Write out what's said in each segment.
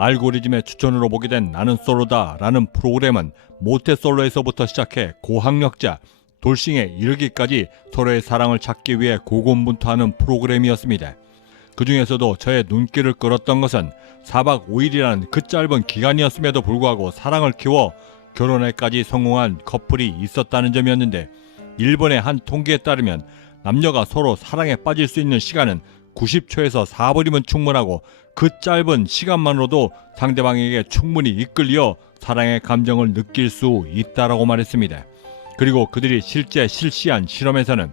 알고리즘의 추천으로 보게 된 나는 솔로다 라는 프로그램은 모태솔로에서부터 시작해 고학력자, 돌싱에 이르기까지 서로의 사랑을 찾기 위해 고군분투하는 프로그램이었습니다. 그 중에서도 저의 눈길을 끌었던 것은 4박 5일이라는 그 짧은 기간이었음에도 불구하고 사랑을 키워 결혼에까지 성공한 커플이 있었다는 점이었는데, 일본의 한 통계에 따르면 남녀가 서로 사랑에 빠질 수 있는 시간은 90초에서 4분이면 충분하고, 그 짧은 시간만으로도 상대방에게 충분히 이끌려 사랑의 감정을 느낄 수 있다라고 말했습니다. 그리고 그들이 실제 실시한 실험에서는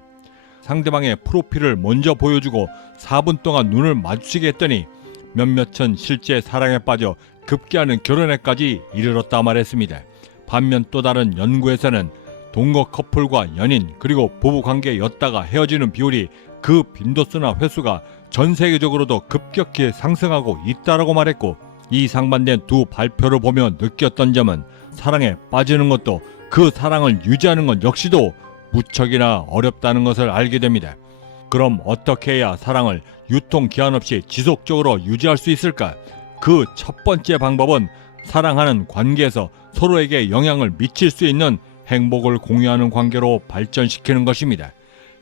상대방의 프로필을 먼저 보여주고 4분 동안 눈을 마주치게 했더니 몇몇은 실제 사랑에 빠져 급기야는 결혼에까지 이르렀다 말했습니다. 반면 또 다른 연구에서는 동거 커플과 연인 그리고 부부관계였다가 헤어지는 비율이 그 빈도수나 횟수가 전 세계적으로도 급격히 상승하고 있다라고 말했고, 이 상반된 두 발표를 보며 느꼈던 점은 사랑에 빠지는 것도 그 사랑을 유지하는 것 역시도 무척이나 어렵다는 것을 알게 됩니다. 그럼 어떻게 해야 사랑을 유통기한 없이 지속적으로 유지할 수 있을까? 그 첫 번째 방법은 사랑하는 관계에서 서로에게 영향을 미칠 수 있는 행복을 공유하는 관계로 발전시키는 것입니다.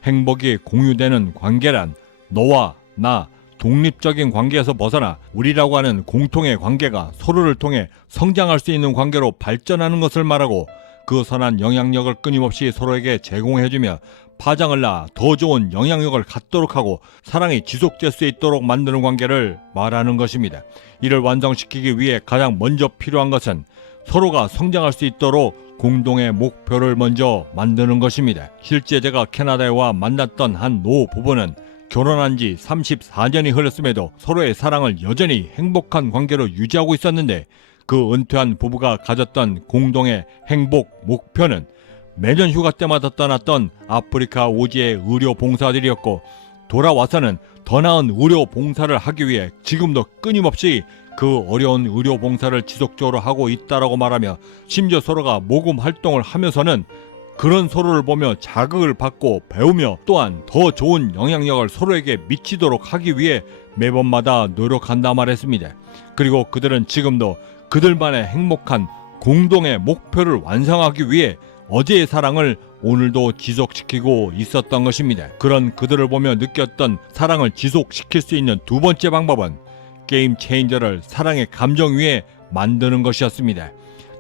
행복이 공유되는 관계란 너와 나, 독립적인 관계에서 벗어나 우리라고 하는 공통의 관계가 서로를 통해 성장할 수 있는 관계로 발전하는 것을 말하고, 그 선한 영향력을 끊임없이 서로에게 제공해주며 파장을 낳아 더 좋은 영향력을 갖도록 하고 사랑이 지속될 수 있도록 만드는 관계를 말하는 것입니다. 이를 완성시키기 위해 가장 먼저 필요한 것은 서로가 성장할 수 있도록 공동의 목표를 먼저 만드는 것입니다. 실제 제가 캐나다에 와 만났던 한 노 부부는 결혼한 지 34년이 흘렀음에도 서로의 사랑을 여전히 행복한 관계로 유지하고 있었는데, 그 은퇴한 부부가 가졌던 공동의 행복 목표는 매년 휴가 때마다 떠났던 아프리카 오지의 의료 봉사들이었고, 돌아와서는 더 나은 의료 봉사를 하기 위해 지금도 끊임없이 그 어려운 의료 봉사를 지속적으로 하고 있다라고 말하며, 심지어 서로가 모금 활동을 하면서는 그런 서로를 보며 자극을 받고 배우며 또한 더 좋은 영향력을 서로에게 미치도록 하기 위해 매번마다 노력한다 말했습니다. 그리고 그들은 지금도 그들만의 행복한 공동의 목표를 완성하기 위해 어제의 사랑을 오늘도 지속시키고 있었던 것입니다. 그런 그들을 보며 느꼈던 사랑을 지속시킬 수 있는 두 번째 방법은 게임 체인저를 사랑의 감정 위에 만드는 것이었습니다.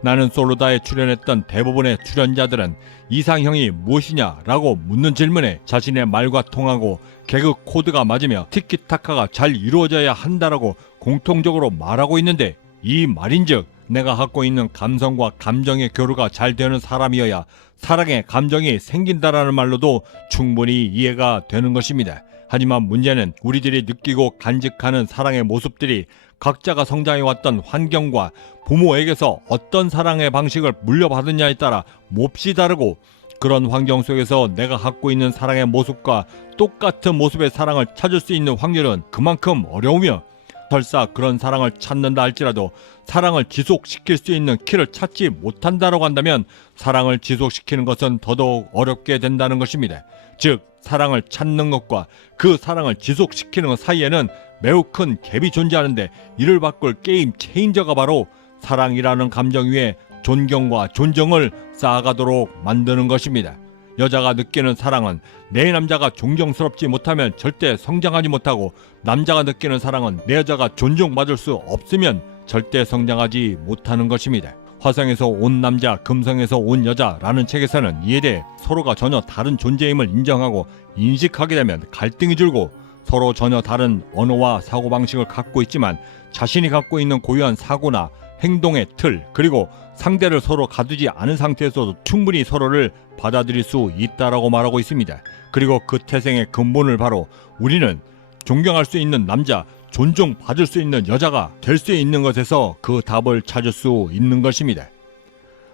나는 솔로다에 출연했던 대부분의 출연자들은 이상형이 무엇이냐라고 묻는 질문에 자신의 말과 통하고 개그 코드가 맞으며 티키타카가 잘 이루어져야 한다라고 공통적으로 말하고 있는데, 이 말인즉 내가 갖고 있는 감성과 감정의 교류가 잘 되는 사람이어야 사랑의 감정이 생긴다라는 말로도 충분히 이해가 되는 것입니다. 하지만 문제는 우리들이 느끼고 간직하는 사랑의 모습들이 각자가 성장해왔던 환경과 부모에게서 어떤 사랑의 방식을 물려받았냐에 따라 몹시 다르고, 그런 환경 속에서 내가 갖고 있는 사랑의 모습과 똑같은 모습의 사랑을 찾을 수 있는 확률은 그만큼 어려우며, 설사 그런 사랑을 찾는다 할지라도 사랑을 지속시킬 수 있는 키를 찾지 못한다라고 한다면 사랑을 지속시키는 것은 더더욱 어렵게 된다는 것입니다. 즉, 사랑을 찾는 것과 그 사랑을 지속시키는 것 사이에는 매우 큰 갭이 존재하는데, 이를 바꿀 게임 체인저가 바로 사랑이라는 감정 위에 존경과 존정을 쌓아가도록 만드는 것입니다. 여자가 느끼는 사랑은 내 남자가 존경스럽지 못하면 절대 성장하지 못하고, 남자가 느끼는 사랑은 내 여자가 존중받을 수 없으면 절대 성장하지 못하는 것입니다. 화성에서 온 남자, 금성에서 온 여자라는 책에서는 이에 대해 서로가 전혀 다른 존재임을 인정하고 인식하게 되면 갈등이 줄고, 서로 전혀 다른 언어와 사고방식을 갖고 있지만 자신이 갖고 있는 고유한 사고나 행동의 틀, 그리고 상대를 서로 가두지 않은 상태에서도 충분히 서로를 받아들일 수 있다라고 말하고 있습니다. 그리고 그 태생의 근본을 바로 우리는 존경할 수 있는 남자, 존중받을 수 있는 여자가 될 수 있는 것에서 그 답을 찾을 수 있는 것입니다.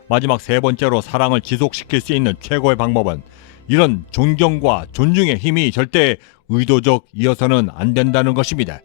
마지막 세 번째로 사랑을 지속시킬 수 있는 최고의 방법은 이런 존경과 존중의 힘이 절대 의도적이어서는 안 된다는 것입니다.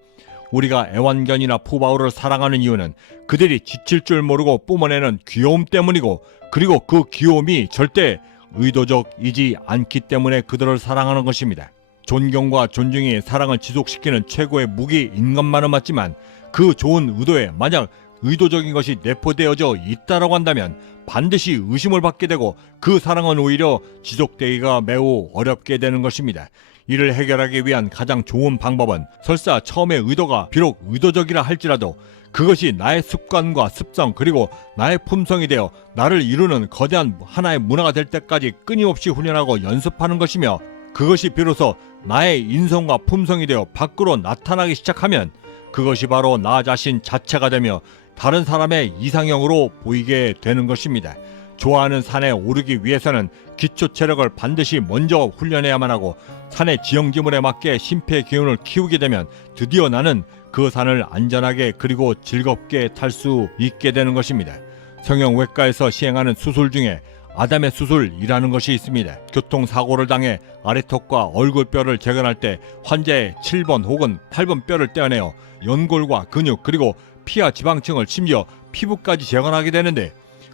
우리가 애완견이나 푸바오를 사랑하는 이유는 그들이 지칠 줄 모르고 뿜어내는 귀여움 때문이고, 그리고 그 귀여움이 절대 의도적이지 않기 때문에 그들을 사랑하는 것입니다. 존경과 존중이 사랑을 지속시키는 최고의 무기인 것만은 맞지만, 그 좋은 의도에 만약 의도적인 것이 내포되어져 있다라고 한다면 반드시 의심을 받게 되고 그 사랑은 오히려 지속되기가 매우 어렵게 되는 것입니다. 이를 해결하기 위한 가장 좋은 방법은 설사 처음에 의도가 비록 의도적이라 할지라도 그것이 나의 습관과 습성 그리고 나의 품성이 되어 나를 이루는 거대한 하나의 문화가 될 때까지 끊임없이 훈련하고 연습하는 것이며 그것이 비로소 나의 인성과 품성이 되어 밖으로 나타나기 시작하면 그것이 바로 나 자신 자체가 되며 다른 사람의 이상형으로 보이게 되는 것입니다. 좋아하는 산에 오르기 위해서는 기초 체력을 반드시 먼저 훈련해야만 하고 산의 지형지물에 맞게 심폐의 기운을 키우게 되면 드디어 나는 그 산을 안전하게 그리고 즐겁게 탈 수 있게 되는 것입니다. 성형외과에서 시행하는 수술 중에 아담의 수술이라는 것이 있습니다. 교통사고를 당해 아래턱과 얼굴뼈를 재건할 때 환자의 7번 혹은 8번 뼈를 떼어내어 연골과 근육 그리고 피하 지방층을 심지어 피부까지 재건하게 되는데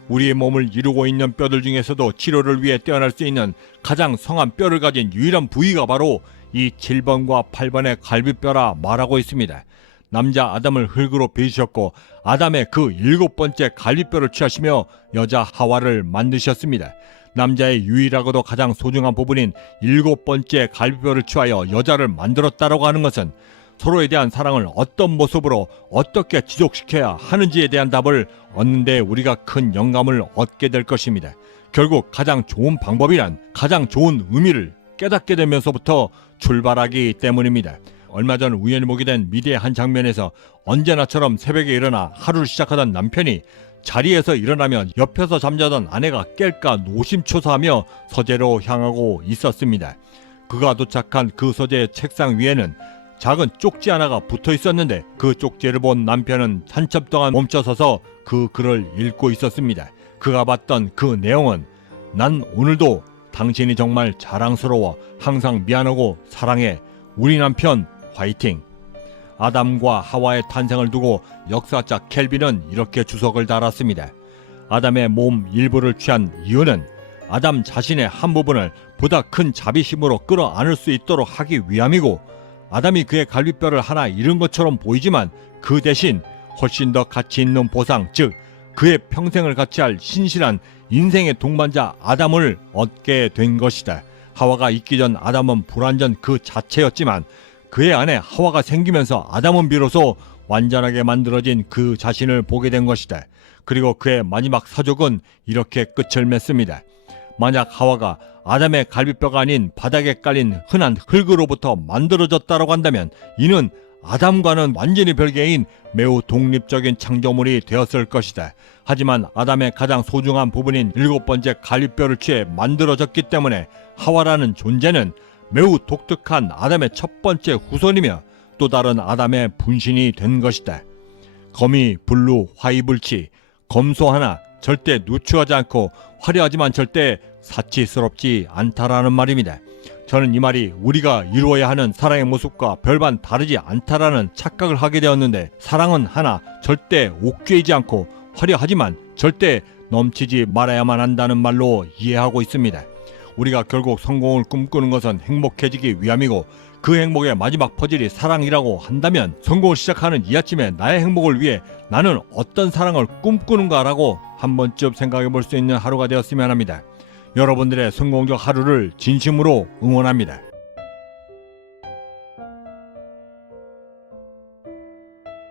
우리의 몸을 이루고 있는 뼈들 중에서도 치료를 위해 떼어낼 수 있는 가장 성한 뼈를 가진 유일한 부위가 바로 이 7번과 8번의 갈비뼈라 말하고 있습니다. 남자 아담을 흙으로 빚으셨고 아담의 그 7번째 갈비뼈를 취하시며 여자 하와를 만드셨습니다. 남자의 유일하고도 가장 소중한 부분인 7번째 갈비뼈를 취하여 여자를 만들었다라고 하는 것은 서로에 대한 사랑을 어떤 모습으로 어떻게 지속시켜야 하는지에 대한 답을 얻는 데 우리가 큰 영감을 얻게 될 것입니다. 결국 가장 좋은 방법이란 가장 좋은 의미를 깨닫게 되면서부터 출발하기 때문입니다. 얼마 전 우연히 보게 된 미디어의 한 장면에서 언제나처럼 새벽에 일어나 하루를 시작하던 남편이 자리에서 일어나면 옆에서 잠자던 아내가 깰까 노심초사하며 서재로 향하고 있었습니다. 그가 도착한 그 서재의 책상 위에는 작은 쪽지 하나가 붙어 있었는데 그 쪽지를 본 남편은 한참 동안 멈춰서서 그 글을 읽고 있었습니다. 그가 봤던 그 내용은 난 오늘도 당신이 정말 자랑스러워 항상 미안하고 사랑해 우리 남편 화이팅. 아담과 하와의 탄생을 두고 역사자 켈빈은 이렇게 주석을 달았습니다. 아담의 몸 일부를 취한 이유는 아담 자신의 한 부분을 보다 큰 자비심으로 끌어안을 수 있도록 하기 위함이고 아담이 그의 갈비뼈를 하나 잃은 것처럼 보이지만 그 대신 훨씬 더 가치 있는 보상, 즉 그의 평생을 같이 할 신실한 인생의 동반자 아담을 얻게 된 것이다. 하와가 있기 전 아담은 불완전 그 자체였지만 그의 안에 하와가 생기면서 아담은 비로소 완전하게 만들어진 그 자신을 보게 된 것이다. 그리고 그의 마지막 사족은 이렇게 끝을 맺습니다. 만약 하와가 아담의 갈비뼈가 아닌 바닥에 깔린 흔한 흙으로부터 만들어졌다고 한다면 이는 아담과는 완전히 별개인 매우 독립적인 창조물이 되었을 것이다. 하지만 아담의 가장 소중한 부분인 7번째 갈비뼈를 취해 만들어졌기 때문에 하와라는 존재는 매우 독특한 아담의 첫 번째 후손이며 또 다른 아담의 분신이 된 것이다. 거미, 블루, 화이불치, 검소 하나 절대 누추하지 않고 화려하지만 절대 사치스럽지 않다라는 말입니다. 저는 이 말이 우리가 이루어야 하는 사랑의 모습과 별반 다르지 않다라는 착각을 하게 되었는데 사랑은 하나 절대 옥죄이지 않고 화려하지만 절대 넘치지 말아야만 한다는 말로 이해하고 있습니다. 우리가 결국 성공을 꿈꾸는 것은 행복해지기 위함이고 그 행복의 마지막 퍼즐이 사랑이라고 한다면 성공을 시작하는 이 아침에 나의 행복을 위해 나는 어떤 사랑을 꿈꾸는가라고 한 번쯤 생각해 볼 수 있는 하루가 되었으면 합니다. 여러분들의 성공적 하루를 진심으로 응원합니다.